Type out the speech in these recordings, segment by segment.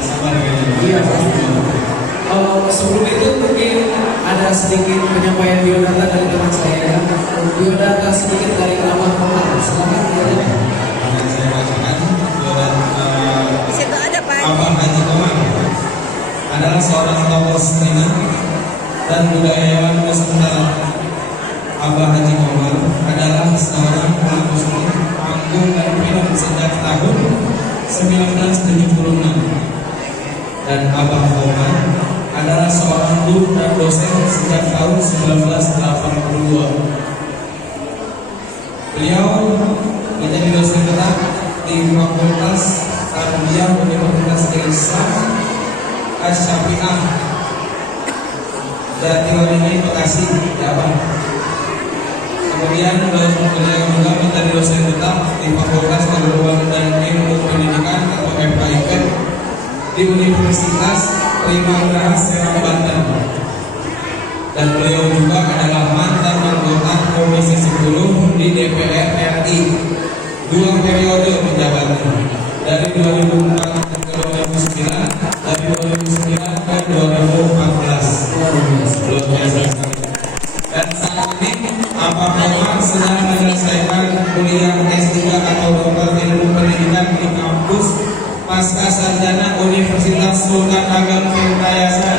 Sabar ya. Iya. Sebelum itu mungkin ada sedikit penyampaian biodata dari teman saya ya. Biodata sedikit dari Abah Komar. Silakan ya. Akan saya bacakan biodata Situ ada Pak. Abah Haji Komar adalah seorang tokoh seni dan budayawan Nusantara. Abah Haji Komar adalah seorang pelaku seni panggung dan film sejak tahun 1976. Dan Abah Komar adalah seorang guru dan dosen sejak tahun 1982. Beliau menjadi dosen tetap di Fakultas Tarbiyah Universitas Islam Asy-Syafi'ah Jatiwaringin Bekasi, Jawa. Kemudian beliau juga menjadi dosen tetap di Fakultas Keguruan dan Ilmu Pendidikan atau FKIP di Universitas Primagara Serang, Banten. Dan beliau juga adalah mantan anggota Komisi 10 di DPR RI 2 periode menjabatnya dari 2004 ke 2009, dari 2009 ke 2014. Luar biasa. Dan saat ini Abah Komar sedang menyelesaikan kuliah S3 atau doktor ilmu pendidikan di kampus Pasca Sarjana Universitas Sultan Ageng Tirtayasa.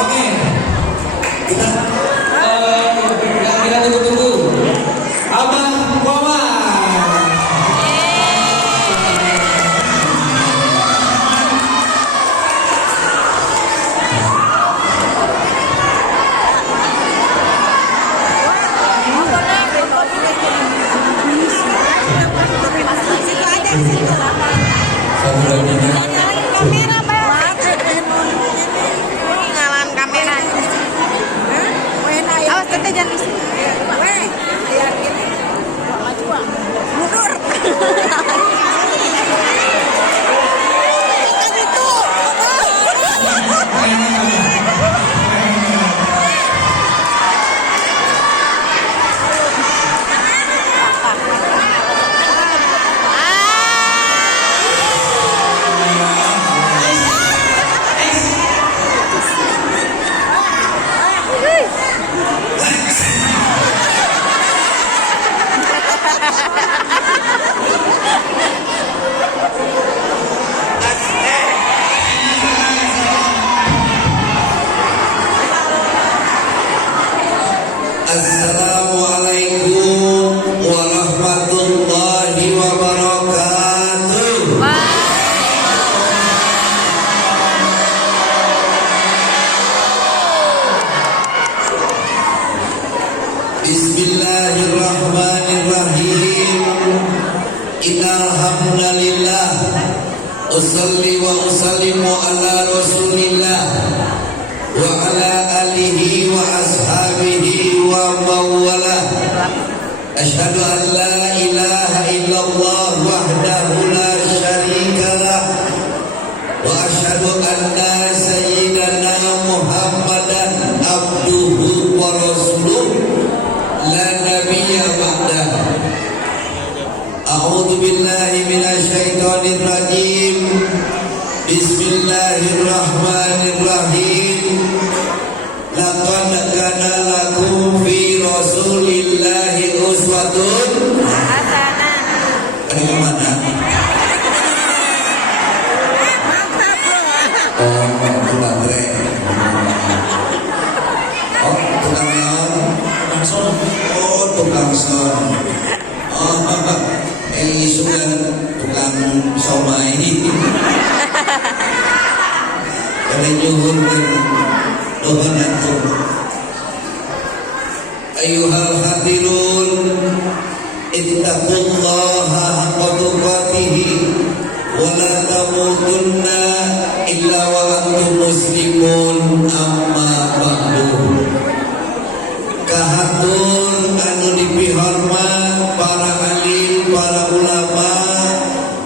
Oke. Kita tunggu-tunggu. Abah Komar. Situ ada situ. Kamera Pak. Ngalan kamera. Awas teteh jangan di sini. Mundur. Assalamualaikum warahmatullahi wabarakatuh. Bismillahirrahmanirrahim. Innal hamdalillah usolli wa usallimu ala rasulillah wa ala alihi wa ashabihi wa mawalah. Asyhadu an la ilaha illallah wahdahu la syarikalah wa asyhadu anna sayyidana Muhammadan abduhu wa rasuluh la nabiyya ba'dah. A'udzu billahi minasy syaithanir rajim. Bismillahirrahmanirrahim. Laqad kana lakum fi Rasulillahi uswatun hasanah. Ini mana? Oh, baterai. Oh, tukang neon. Oh, tukang son. Oh, sudah tukang somai. Kada nyuhun dohon antum. Ayyuhal hadirun, ittaqullaha haqqa tuqatih wa la tamutunna illa wa antum muslimun. Amma ba'du. Kahatur anu dipihormat para alim, para ulama,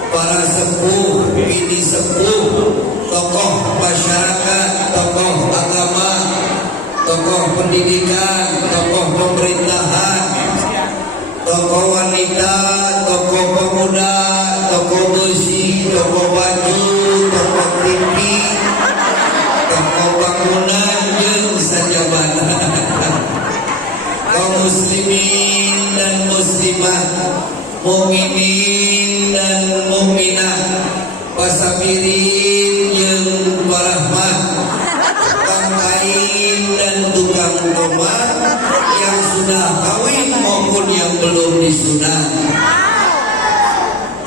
para sepuh, bini sepuh, tokoh masyarakat, tokoh agama, tokoh pendidikan, tokoh pemerintahan, toko wanita, toko pemuda, toko besi, toko baju, toko TV, toko bangunan, jeung sajabana. Kaum muslimin dan muslimat, mukminin dan mukminah, pasabirin jeung parahmat, pangkain dan tukang tomat yang sudah kawin maupun yang belum disunat.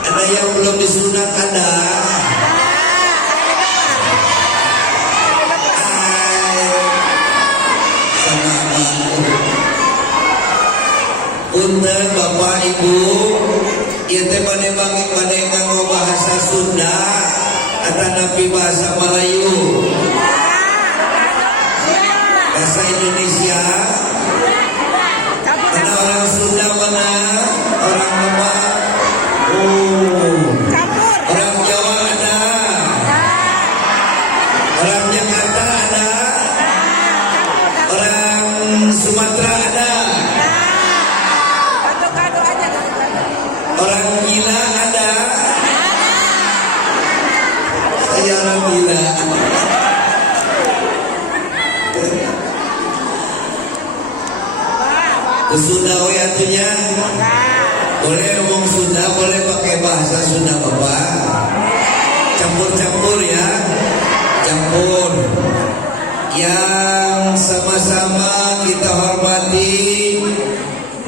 Ada yang belum disunat ada. Sama punten Bapak Ibu, ieu teh bade nganggo bahasa Sunda atanapi bahasa Melayu. Bahasa Indonesia. Mana orang Sunda, mana orang Batak? Oh. Orang Jawa ada. Orang Jakarta ada. Orang Sumatera ada. Orang gila ada. Saya orang gila. Sunda atunya. Boleh ngomong Sunda, boleh pakai bahasa Sunda Bapak. Campur-campur ya. Campur. Yang sama-sama kita hormati,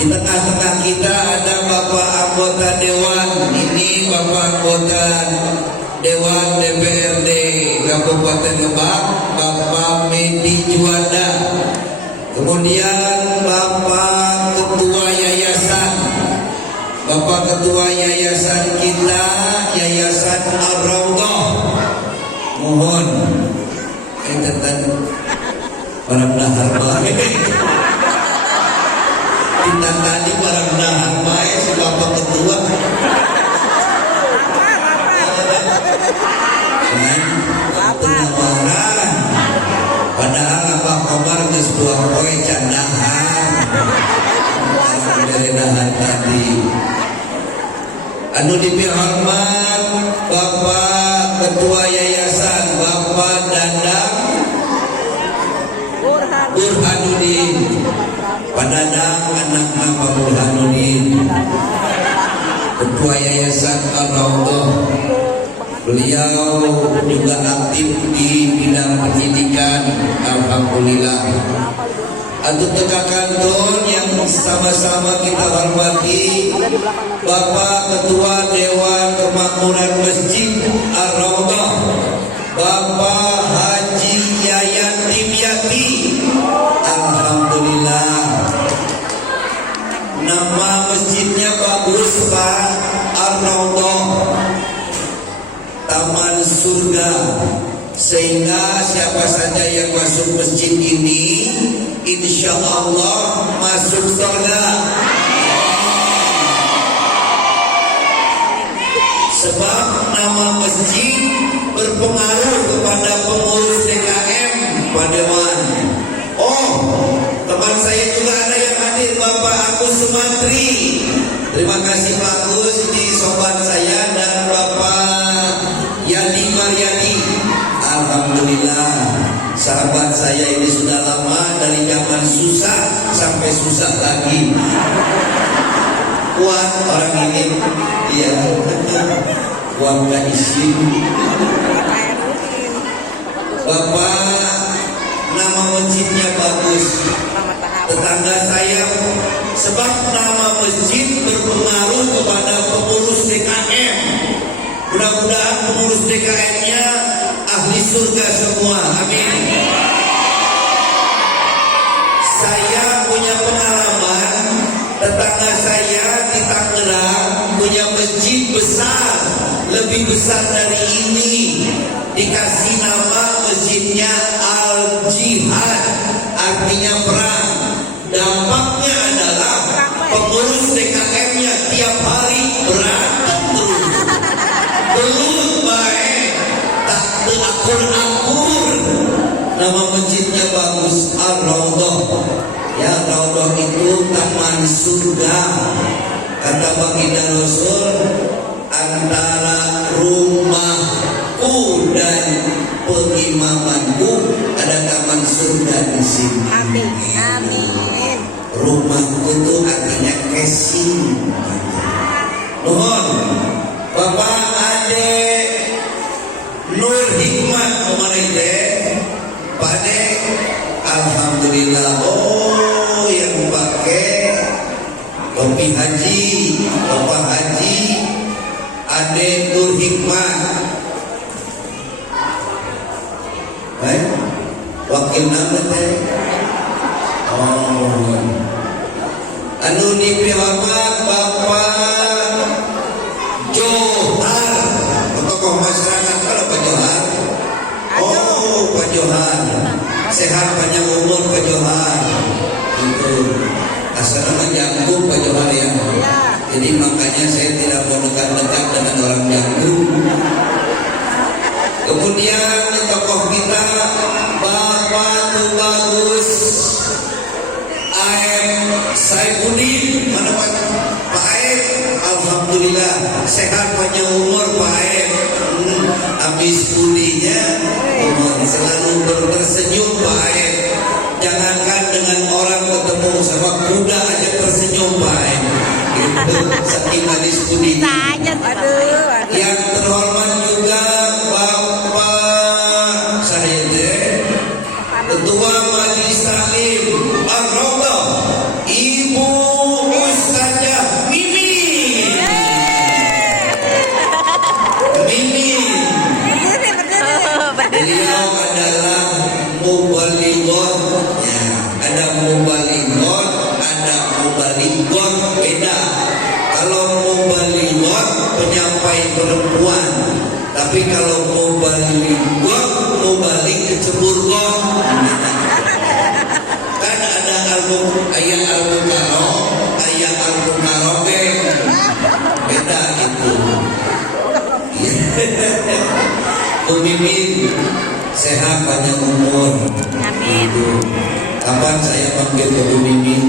di tengah-tengah kita ada Bapak anggota Dewan. Ini Bapak anggota Dewan DPRD Kabupaten Lebak, Bapak Medi Juanda. Kemudian Bapak Ketua Yayasan, Bapak Ketua Yayasan kita, Yayasan Ar-Raudhah. Mohon tentang barang dahar bae. Kita tadi barang dahar bae si Bapak Ketua. Tenang, padahal apa kabar geus tuang poe candahan. Dari dahar tadi. Anu dipihormat Bapak Ketua Yayasan Bapak Dadang Burhanuddin. Padadang anak Bapak Burhanuddin, Ketua Yayasan Ar-Raudhah. Beliau juga aktif di bidang pendidikan. Alhamdulillah. Atau tekakanton yang sama-sama kita hormati Bapak Ketua Dewan Kemakmuran Masjid Ar-Raudhah, Bapak Haji Yayat Dimyati. Alhamdulillah. Nama masjidnya bagus Pak, Ar-Raudhah, Taman Surga, sehingga siapa saja yang masuk masjid ini insya Allah masuk surga. Sebab nama masjid berpengaruh kepada pengurus DKM Pak Dewan. Oh, teman saya juga ada yang hadir, Bapak Agus Sumantri. Terima kasih Pak Agus, ini sobat saya, dan Bapak Yani Maryadi. Alhamdulillah, sahabat saya ini sudah lama, dari zaman susah sampai susah lagi. Kuat orang ini, iya. Kuat gak isi. Bapak, nama masjidnya bagus. Tetangga saya, sebab nama masjid berpengaruh kepada pengurus DKM. Mudah-mudahan pengurus DKM-nya ahli surga semua. Amin. Saya punya pengalaman, tetangga saya di Tangerang punya masjid besar, lebih besar dari ini. Dikasih nama masjidnya Al-Jihad, artinya perang. Dampaknya adalah pengurus DKM-nya tiap hari berantem terus. Belum baik, tak terakur-akur. Nama masjidnya bagus, Ar-Raudhah. Ya, Raudhah itu taman surga. Kata baginda Rasul, antara rumahku dan pengimamanku ada taman surga di sini. Amin. Amin. Rumahku itu artinya casing. Nuhun, Bapak Ade Nur Hikmat kemana teh? Pak Ade, alhamdulillah. Oh, yang pakai topi haji, Bapak Haji Ade Nur Hikmat. Baik, wakil nama teh. Oh, anu dipihak Bapak Johar, tokoh masyarakat kalau Pak Johar. Oh, Pak Johar, sehat panjang umur Pak Johar. Itu asalnya jangkung Pak Johar ya. Jadi makanya saya tidak mau dekat-dekat dengan orang jangkung. Kemudian tokoh kita Bapak Tubagus AM Saifuddin, mana Pak AM? Alhamdulillah sehat panjang umur Pak AM. Habis pulinya selalu tersenyum Pak AM. Jangankan dengan orang ketemu sama kuda aja tersenyum Pak AM. Gitu, saking habis pudi. Aduh. Yang terhormat juga Bapak saya Ketua Majelis Taklim Ar-Rawdah Ibu Ustazah Mimin. Mimin. Beliau adalah mubalighah. Ya, ada mubalighah, ada mubalighah, beda. Kalau mubalighah penyampai perempuan, tapi kalau mubalighah mubalik keceburgon. Kan ada ayat al-Bukaro, ayat al-Bukarobe, beda itu. Bu Mimin sehat panjang umur. Amin. Kapan saya panggil ke Bu Mimin?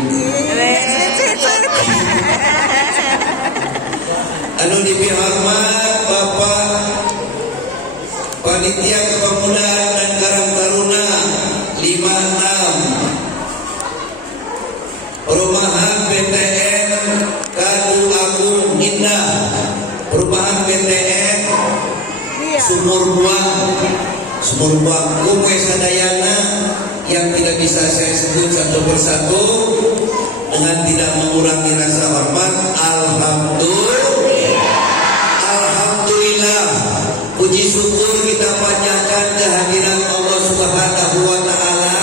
Anu dihormat Bapak Panitia Kepemudaan dan Karang Taruna 56 Perumahan PTN Kadu Agung Indah, Perumahan PTN Sumur Buang Kumwe Sadayana yang tidak bisa saya sebut satu persatu dengan tidak mengurangi rasa hormat. Alhamdulillah, puji syukur kita panjatkan kehadiran Allah Subhanahu wa Ta'ala.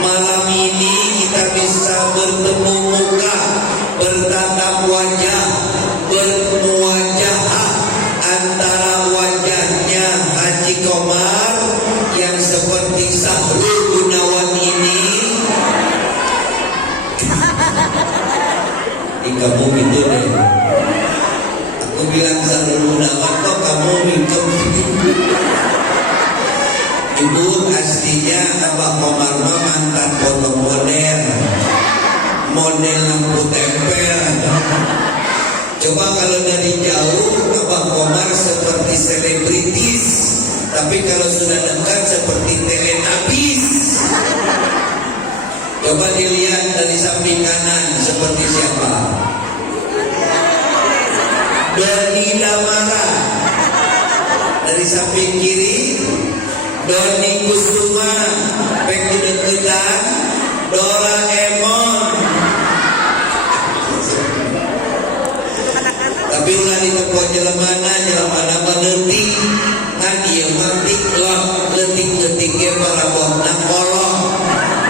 Malam ini kita bisa bertemu muka, bertatap wajah, bermuwajahah antara wajahnya Haji Komar yang seperti Sahrul Gunawan ini. Kamu gitu deh. Aku bilang Sahrul Gunawan, kok kamu minum? Ibu aslinya Abah Komar mantan foto model lampu tempel. Coba kalau dari jauh Abah Komar seperti selebritis, tapi kalau sudah dekat seperti telenabis. Coba dilihat dari samping kanan seperti siapa? Doni Damara. Dari samping kiri Doni Kusuma. Pek deketan Doraemon. Tapi ulah di tempat jelemana berletik. Kan dia mantik loh letik-letiknya para bokna kolong.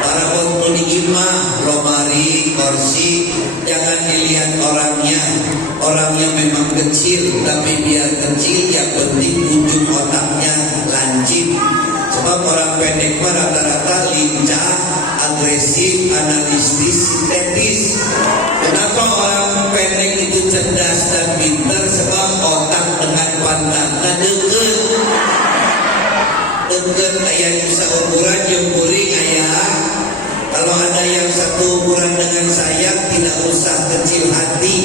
Para bok imah, lomari, kursi. Jangan dilihat orangnya memang kecil, tapi biar kecil yang penting ujung otaknya lancip. Sebab orang pendek mah rata-rata lincah, agresif, analistis, sintetis. Kenapa orang pendek itu cerdas dan pintar? Sebab otak dengan pantatnya deket ayah bisa ukuran jempuring ayah. Kalau ada yang satu ukuran dengan saya, tidak usah kecil hati.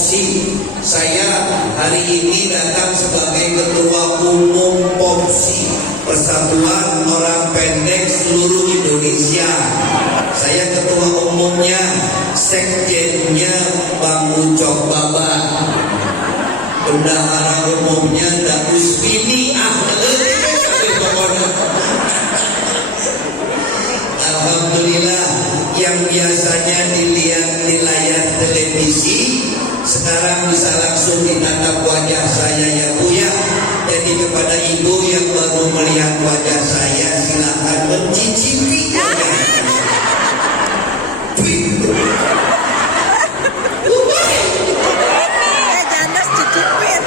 POPSI. Saya hari ini datang sebagai Ketua Umum POPSI, Persatuan Orang Pendek Seluruh Indonesia. Saya Ketua Umumnya, Sekjennya Bang Ucok Baba, Bendahara Umumnya Dak Usmini Alhamdulillah, yang biasanya dilihat di layar televisi sekarang bisa langsung ditatap wajah saya ya Bu ya. Jadi kepada ibu yang baru melihat wajah saya, silakan mencicipi wajah. Jangan cicipin.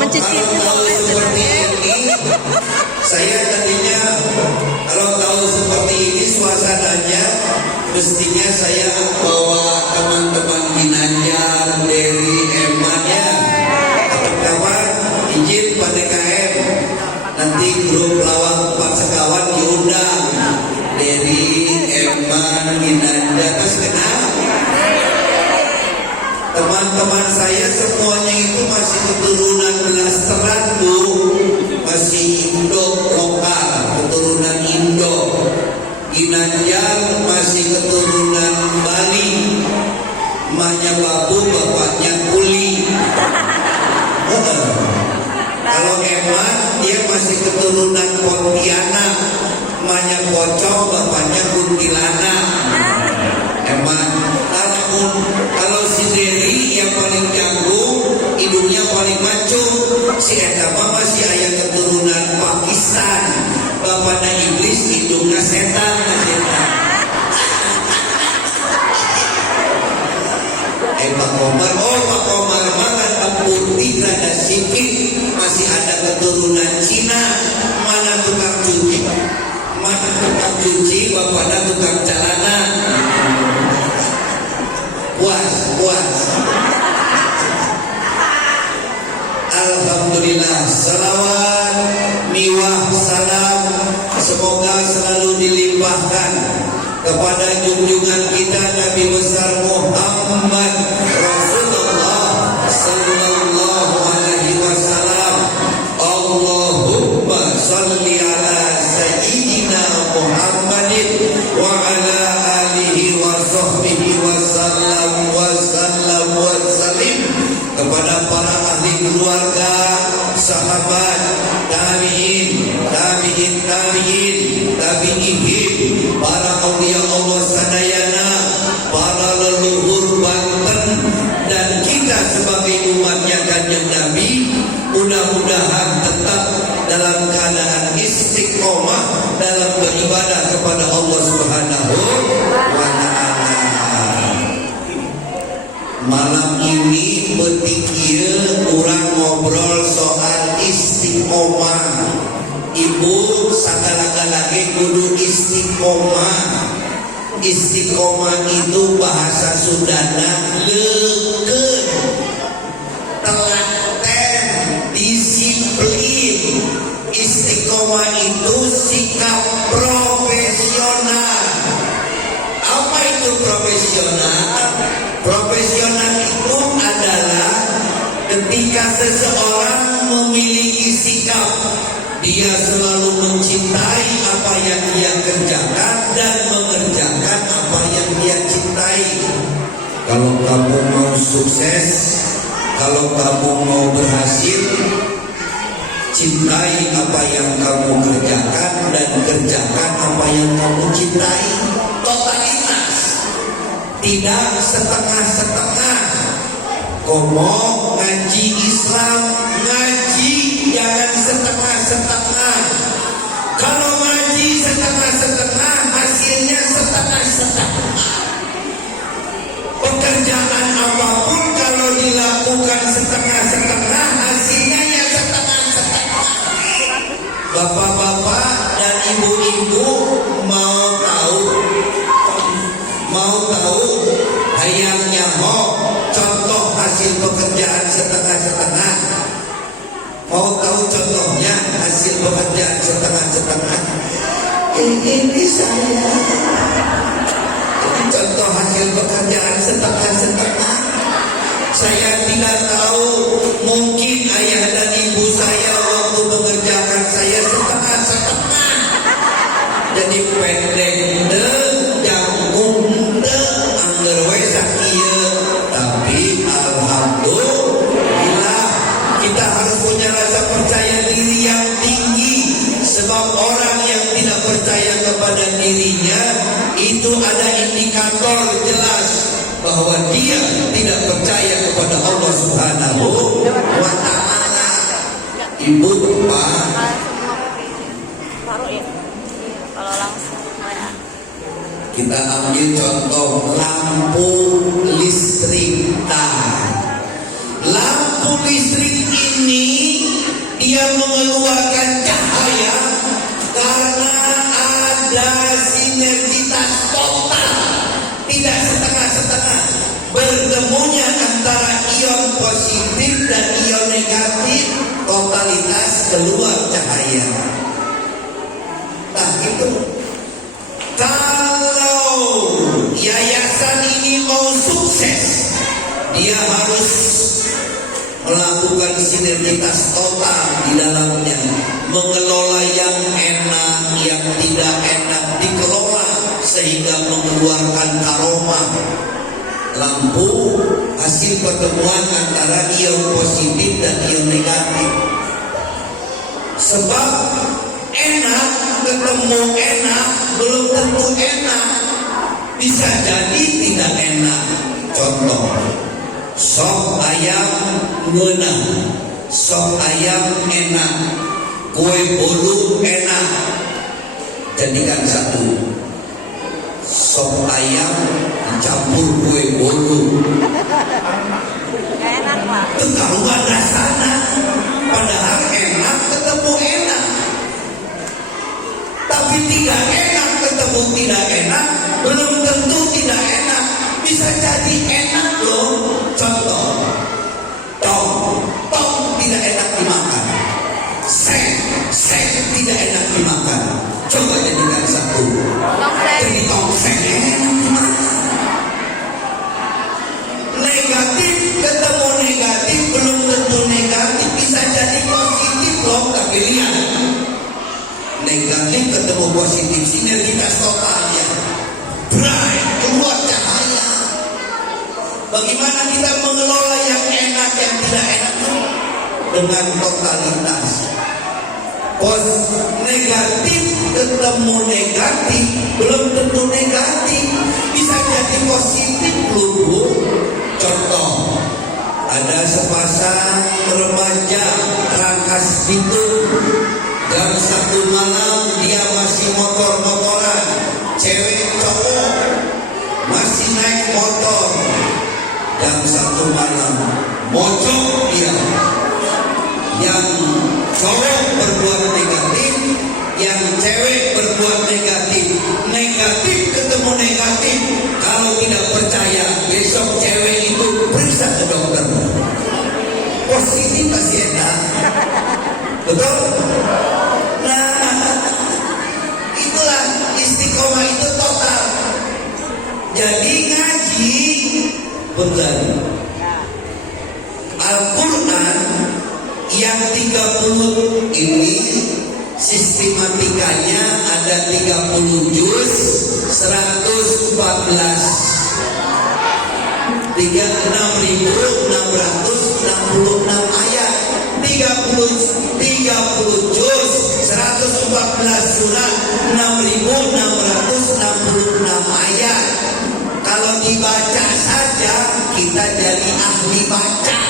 Mencicipi Kalau tahu seperti ini, saya tadinya kalau tahu seperti ini suasananya, mestinya saya bawa teman-teman Ginanjar, Dery, Eman ya. Kawan-kawan, izin Pak DKM, nanti grup lawak Pak Sekawan diundang. Dery, Eman, Ginanjar, Mas kenal? Teman-teman saya semuanya itu masih keturunan blasteran Bu, masih Indo lokal, keturunan Indo. Ginanjar masih keturunan Bali, emaknya Babu, bapaknya Kuli. Kalau Eman dia masih keturunan Pontianak, emaknya Pocong, bapaknya Kuntilanak. Eman. Kalau si Dery yang paling jago, hidungnya paling mancung. Si Etama masih ayah keturunan Pakistan, bapaknya iblis, hidungnya setan. Pak Komar, Pak Komar makan putih rada sikit, masih ada keturunan Cina. Mana tukang cuci? Mana tukang cuci? Bapaknya tukang celana. Puas. Alhamdulillah, salawat, miwah, salam, semoga selalu dilimpahkan kepada junjungan kita Nabi besar Muhammad Rasulullah sallallahu alaihi wasallam. Allahumma salli ala sayyidina Muhammadin wa ala alihi wa sahbihi wasallam kepada para ahli keluarga, sahabat, tabi'in, para aulia Allah sadayana, para leluhur Banten, dan kita sebagai umatnya Kanjeng Nabi, mudah-mudahan tetap dalam keadaan istiqomah dalam beribadah kepada Allah Subhanahu wa ta'ala. Malam ini berpikir orang ngobrol soal istiqomah. Ibu sakala-lagi kudu istiqomah. Istiqomah itu bahasa Sundana leukeun, telaten, disiplin. Istiqomah itu sikap profesional. Apa itu profesional? Profesional itu adalah ketika seseorang memiliki sikap, dia selalu mencintai apa yang dia kerjakan dan mengerjakan apa yang dia cintai. Kalau kamu mau sukses, kalau kamu mau berhasil, cintai apa yang kamu kerjakan dan kerjakan apa yang kamu cintai. Totalitas, tidak setengah-setengah. Komo ngaji Islam, ngaji jangan setengah-setengah. Kalau ngaji setengah-setengah, hasilnya setengah-setengah. Pekerjaan apapun kalau dilakukan setengah-setengah, hasilnya ya setengah-setengah. Bapak-bapak dan ibu-ibu mau tahu hayangnya contoh hasil pekerjaan setengah-setengah. Mau tahu contohnya hasil pekerjaan setengah-setengah? ini saya. Contoh hasil pekerjaan setengah-setengah. Saya tidak tahu, mungkin ayah dan ibu saya waktu mengerjakan saya setengah-setengah. Jadi pendek jangkung angger we sakieu. Tapi alhamdulillah kita harus punya rasa percaya diri yang tinggi. Sebab orang yang tidak percaya kepada dirinya itu ada indikator jelas bahwa dia tidak percaya kepada Allah Subhanahu wa Ta'ala. Ibu Bapak, Kalau langsung kayak kita ambil contoh lampu listrik. Lampu listrik ini dia mengeluarkan cahaya karena ada sinergitas total, tidak setengah-setengah. Bertemunya antara ion positif dan ion negatif, totalitas keluar cahaya. Nah itu, kalau yayasan ini mau sukses, dia harus melakukan sinergitas total di dalamnya, mengelola yang enak, yang tidak enak dikelola sehingga mengeluarkan aroma. Lampu hasil pertemuan antara ion positif dan ion negatif. Sebab enak ketemu enak belum tentu enak, bisa jadi tidak enak. Contoh, sop ayam ngeunah, sop ayam enak, kue bolu enak. Jadikan satu, sop ayam dicampur kue bolu, gak enak lah. ketahuan rasanya. Padahal enak ketemu enak, tapi tidak enak ketemu tidak enak belum tentu tidak enak, bisa jadi enak loh. Contoh, tong tidak enak dimakan, seng tidak enak dimakan. Coba jadikan satu, jadi tongseng enak dimakan. Negatif ketemu negatif belum tentu negatif, bisa jadi positif loh. Tapi lihat, negatif ketemu positif, sinergitas totalnya bright, keluar cahaya. Bagaimana kita mengelola yang enak yang tidak enak dengan totalitas. Negatif ketemu negatif belum tentu negatif, bisa jadi positif loh. Contoh, ada sepasang remaja Rangkas Bitung, jam 1 malam dia masih motor-motoran, cewek cowok masih naik motor. Jam 1 malam mojok dia, yang cowok berbuat negatif, yang cewek berbuat negatif. Negatif ketemu negatif. Kalau tidak percaya, besok cewek itu periksa ke dokter, positif pasti enak. Betul? Nah, itulah istiqomah itu total. Jadi ngaji benar. Al-Quran yang 30 ini sistematikanya ada 30 juz, 114, 36.666 ayat, 30 juz, 114 surat, 6.666 ayat. Kalau dibaca saja kita jadi ahli baca.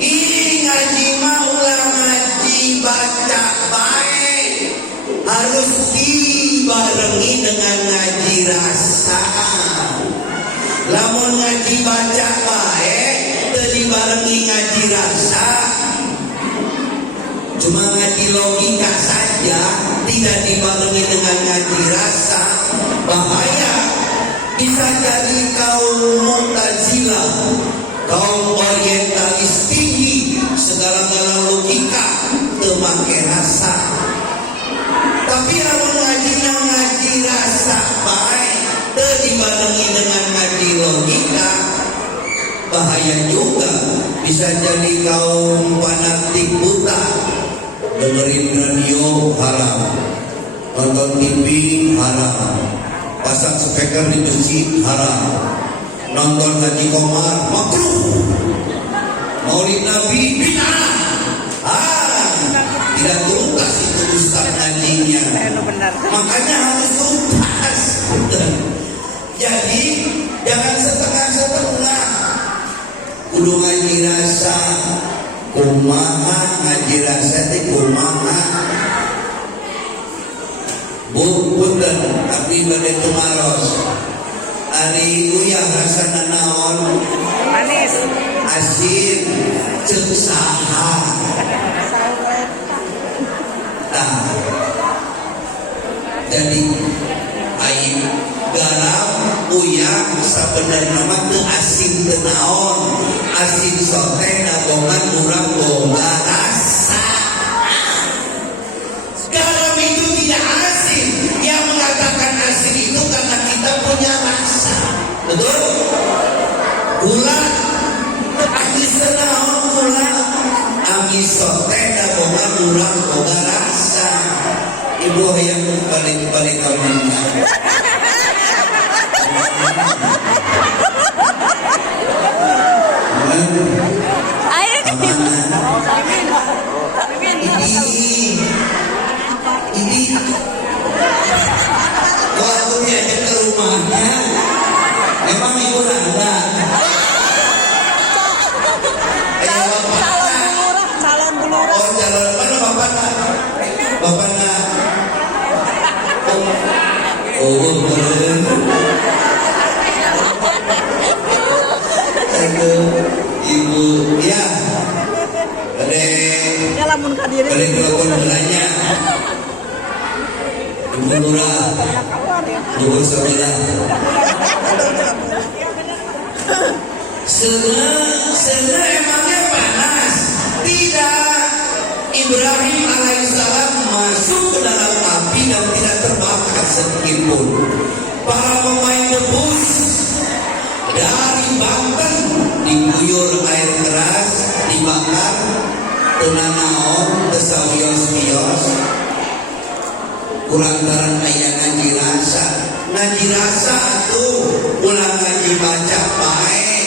Ini ngaji maulah ngaji baca baik, harus dibarengi dengan ngaji rasa. Lamun ngaji baca baik, dibarengi ngaji rasa, cuma ngaji logika saja, tidak dibarengi dengan ngaji rasa, bahaya. Bisa jadi kaum Mu'tazilah, kaum orientalis tinggi, segala-gala logika, temake rasa. Tapi lamun dibarengi dengan ngaji logika, bahaya juga. Bisa jadi kaum fanatik buta, dengerin radio haram, nonton TV haram, pasang speaker di masjid haram, nonton Haji Komar makruh, maulid Nabi bid'ah. Tidak tuntas itu ustaz ngajinya, makanya harus tuntas. Jadi jangan setengah-setengah. Kudu ngaji rasa, kumaha ngaji rasa teh kumaha. Punten tapi bade tumaros. Ari uyah rasana naon? Manis. Asin, ceuk saha. Nah, jadi aing garam uyah sabenerna mah teu asin teu naon. Asin sote nabongan urang boga rasa. Garam itu tidak asin. Yang mengatakan asin itu karena kita punya rasa. Betul? Gula amis naon gula. Amis sote nabongan urang boga rasa. Ibu hayang balik-balik kamu. Ini waktu diajak ke rumahnya emang ibu nanda Calon bulurah. oh calon mana bapaknya keren. Aduh, ibu ya Ya lamun kadiri. Balik telepon belanya Ibu Lurah Ibu sebelah Sana emangnya panas? Tidak. Ibrahim alaihissalam masuk ke dalam api dan tidak terbakar sedikitpun. Para pemain debus dari Banten diguyur air keras, dibakar, tenang naon, kesawios-wios. Kulantaran ayah ngaji rasa. Ngaji rasa tuh ulang ngaji baca baik.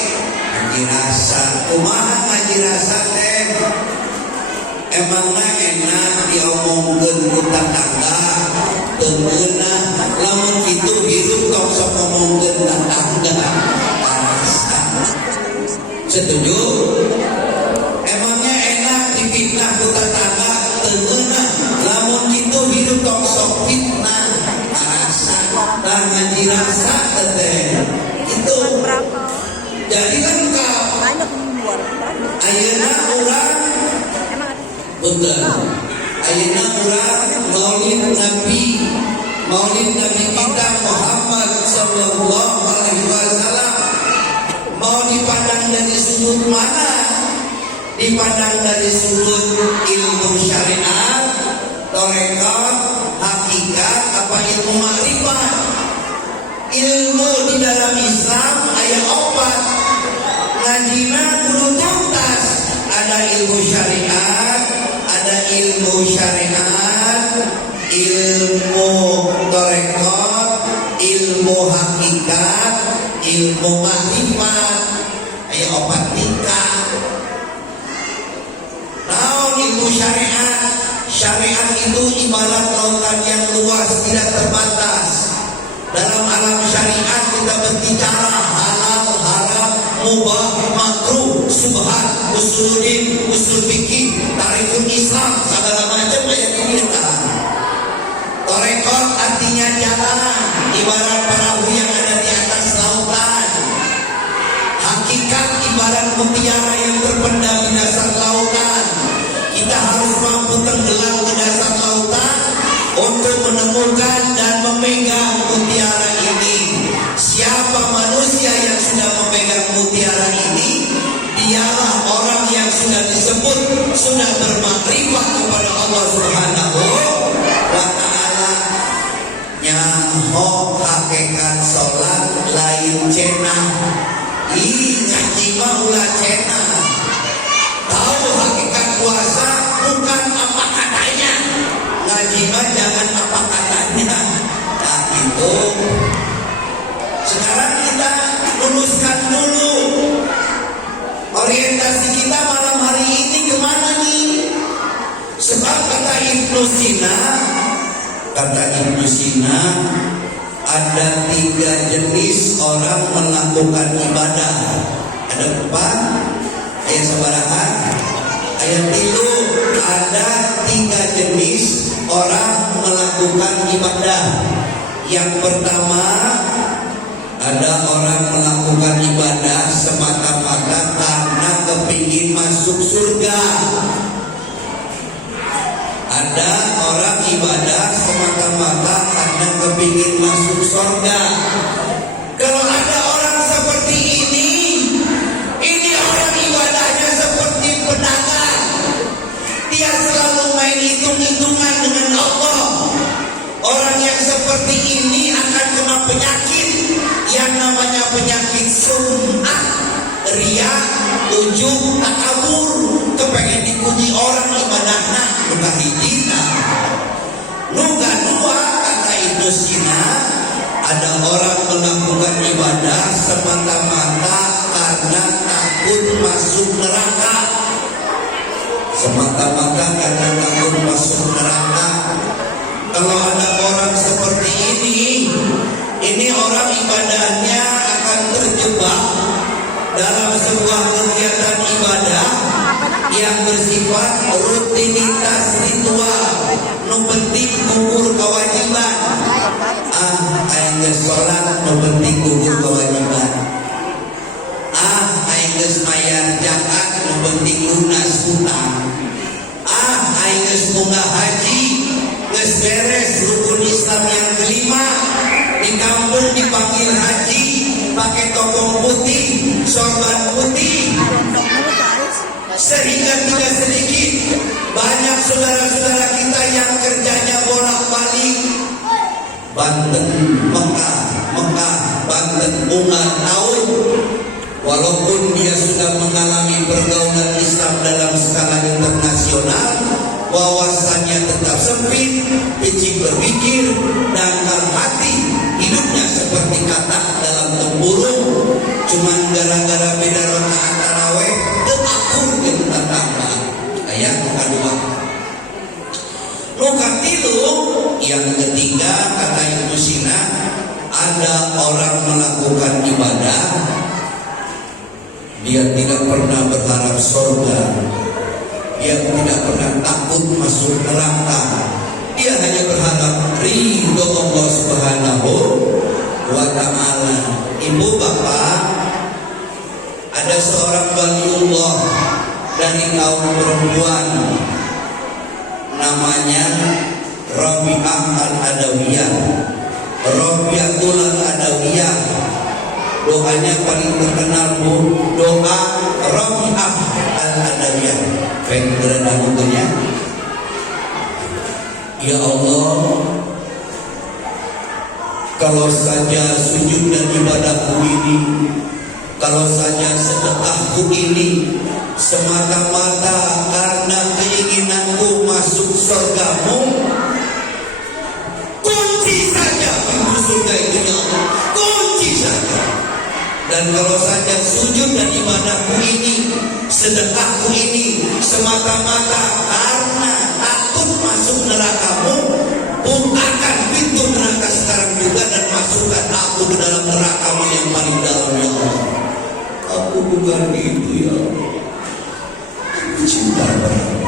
Ngaji rasa, kumaha ngaji rasa teh? Emangnya enak diomongkeun ku tetangga, teu meunah. Lamun kitu hirup tong sok ngomongkeun tetangga. Rasa. Setuju? Emangnya enak difitnah ku tetangga, teu meunah. Lamun kitu hirup tong sok fitnah. Rasa. Tah ngaji rasa teh. Itu. Jadi lengkap. Ayeuna urang bener. Ayeuna urang maulid Nabi kita Muhammad sallallahu alaihi wasallam. Mau dipandang dari sudut mana? Dipandang dari sudut ilmu syariat, tarekat, hakikat, apa ilmu makrifat? Ilmu di dalam Islam aya opat. Ngajina kudu tuntas. Ada ilmu syariat, ada ilmu syariat, ilmu tarekat, ilmu hakikat, ilmu makrifat. Aya opat tingkat. Naon ilmu syariat? Syariat itu ibarat lautan yang luas tidak terbatas. Dalam alam syariat kita berbicara halal, haram, mubah, makruh, subhat, usuluddin, usul fikih, tariful Islam, segala macam yang kita. Tarekat artinya jalan, ibarat perahu yang ada di atas lautan. Hakikat ibarat mutiara yang terpendam di dasar lautan. Kita harus mampu tenggelam ke dasar lautan untuk menemukan dan memegang mutiara ini. Siapa manusia yang sudah memegang mutiara ini? Dialah orang yang sudah disebut sudah bermakrifat kepada Allah Subhanahu wa ta'ala. Nyaho hakikat sholat lain lain cena. Ngaji mah ulah cena. Tahu hakikat puasa bukan apa katanya. Ngaji mah jangan apa katanya. Nah itu. Sekarang kita luluskan dulu orientasi kita malam hari ini kemana nih? Sebab kata Ibnu Sina ada 3 jenis orang melakukan ibadah. Ada 4 ayat sabaraha ayat 3 ada 3 jenis orang melakukan ibadah. Yang pertama, ada orang melakukan ibadah semata-mata karena kepingin masuk surga. Ada orang ibadah semata-mata karena kepingin masuk surga. Kalau ada orang seperti ini orang ibadahnya seperti pedagang. Dia selalu main hitung-hitungan dengan Allah. Orang yang seperti ini akan kena penyakit yang namanya penyakit sum'ah, riya, ujub, takabur, kepengen dipuji orang ibadahna. Nuka hijina, nuka dua, kata Ibnu Sina, ada orang melakukan ibadah semata-mata karena takut masuk neraka. Semata-mata karena takut masuk neraka. Kalau ada orang seperti ini orang ibadahnya akan terjebak dalam sebuah kegiatan ibadah yang bersifat rutinitas ritual. Nu penting gugur kewajiban. Aing geus salat, nu penting gugur kewajiban. Aing geus mayar zakat, nu penting lunas hutang. Aing geus munggah haji, geus beres rukun Islam yang kelima. Di kampung dipanggil haji, pakai tokong putih, sorban putih. Sehingga tidak sedikit banyak saudara-saudara kita yang kerjanya bolak-balik Banten, Mekah, Banten, Ungar, tahun. Walaupun dia sudah mengalami pergaulan Islam dalam skala internasional, wawasannya tetap sempit, picik berpikir, dangkal hati. Hidupnya seperti katak dalam tempurung. Cuman gara-gara beda rakaat tarawih terakur ke tetangga. Ayat kedua. Luka tilu, yang ketiga kata Ibnu Sina, ada orang melakukan ibadah, dia tidak pernah berharap surga, dia tidak pernah takut masuk neraka. Dia hanya berharap ridho Allah Subhanahu wa ta'ala. Ibu bapak, ada seorang waliullah dari kaum perempuan namanya Rabi'ah al-Adawiyah. Rabi'atul al-Adawiyah, doanya paling terkenal bu, doa Rabi'ah al-Adawiyah. Fenggerana bukunya, ya Allah, kalau saja sujud dan ibadahku ini, kalau saja sedekahku ini semata-mata karena keinginanku masuk surgamu, kunci saja pintu surga itu ya Allah, kunci saja. Dan kalau saja sujud dan ibadahku ini, sedekahku ini semata-mata karena takut masuk nerakamu, bukakan pintu neraka sekarang juga dan masukkan aku ke dalam nerakamu yang paling dalam ya Allah. Aku bukan itu ya Allah. Cinta padamu,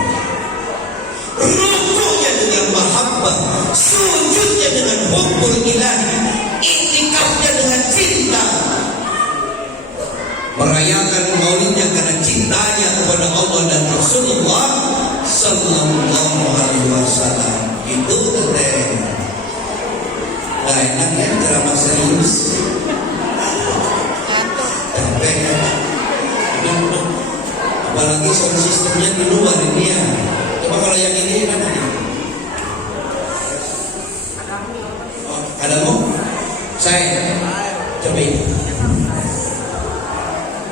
rukunya dengan mahabbah, sujudnya dengan hubbul ilahi, iktikafnya dengan cinta, merayakan maulidnya karena cintanya kepada Allah dan Rasulullah sallallahu alaihi wasallam. Itu teh. Nah, enak ya ceramah serius. Apalagi sound sistemnya di luar ini ya. Coba kalau yang ini mana nih? Oh, ada mau? Saya Coba ini.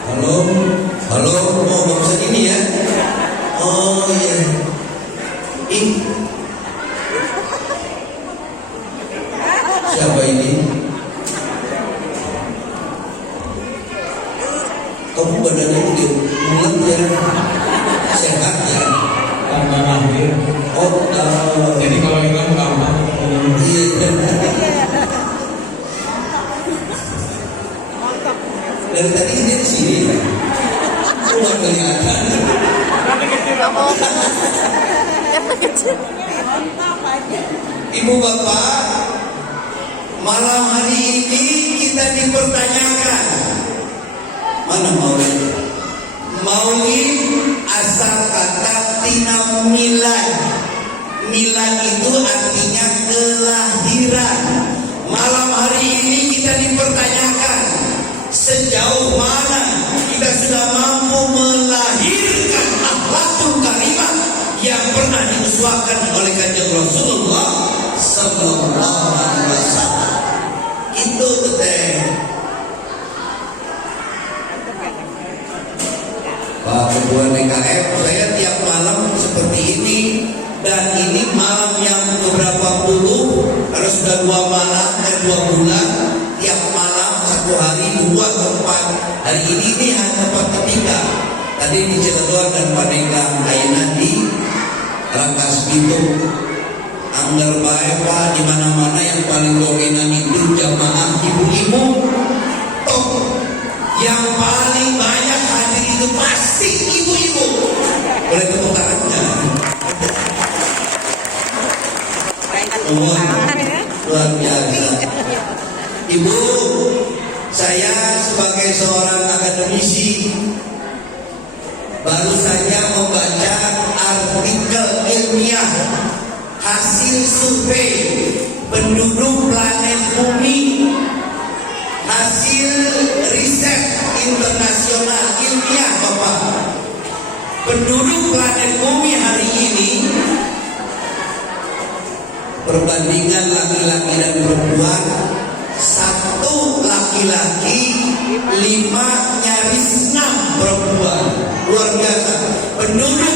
Halo, halo, mau bagusan ini ya? Oh iya. Siapa ini? Kamu badannya gede, mulut ya? Sehat ya? Tambah mahir. Oh, Jadi kalau hilang gampang. iya. Dari tadi dia di sini. Nggak kelihatan. Ibu bapak, malam hari ini kita dipertanyakan. Mana maulid? Maulid asal kata tina milad. Milad itu artinya kelahiran. Malam hari ini kita dipertanyakan, sejauh mana kita sudah mampu melahirkan akhlakul karimah yang pernah diuswakan oleh kanjeng Rasulullah sallallahu alaihi wasallam. Itu teh. Pak Ketua DKM, saya tiap malam seperti ini, dan ini malam yang keberapa puluh, karena sudah 2 malam dan 2 bulan, tiap malam 1 hari 2 tempat. Hari ini tempat ketiga. Tadi di Cilegon dan Padenggang, ayeuna di Rangkas Bitung. Angger bae Pak, di mana-mana yang paling dominan itu jamaah ibu-ibu. Top yang paling banyak hadir itu pasti ibu-ibu. Boleh tepuk tangannya. Luar biasa. Ibu, saya sebagai seorang akademisi baru saja membaca artikel ilmiah hasil survei penduduk planet bumi, hasil riset internasional ilmiah Bapak. Penduduk planet bumi hari ini, perbandingan laki-laki dan perempuan, 1 laki-laki 5 nyaris 6 perempuan. Luar biasa. Penduduk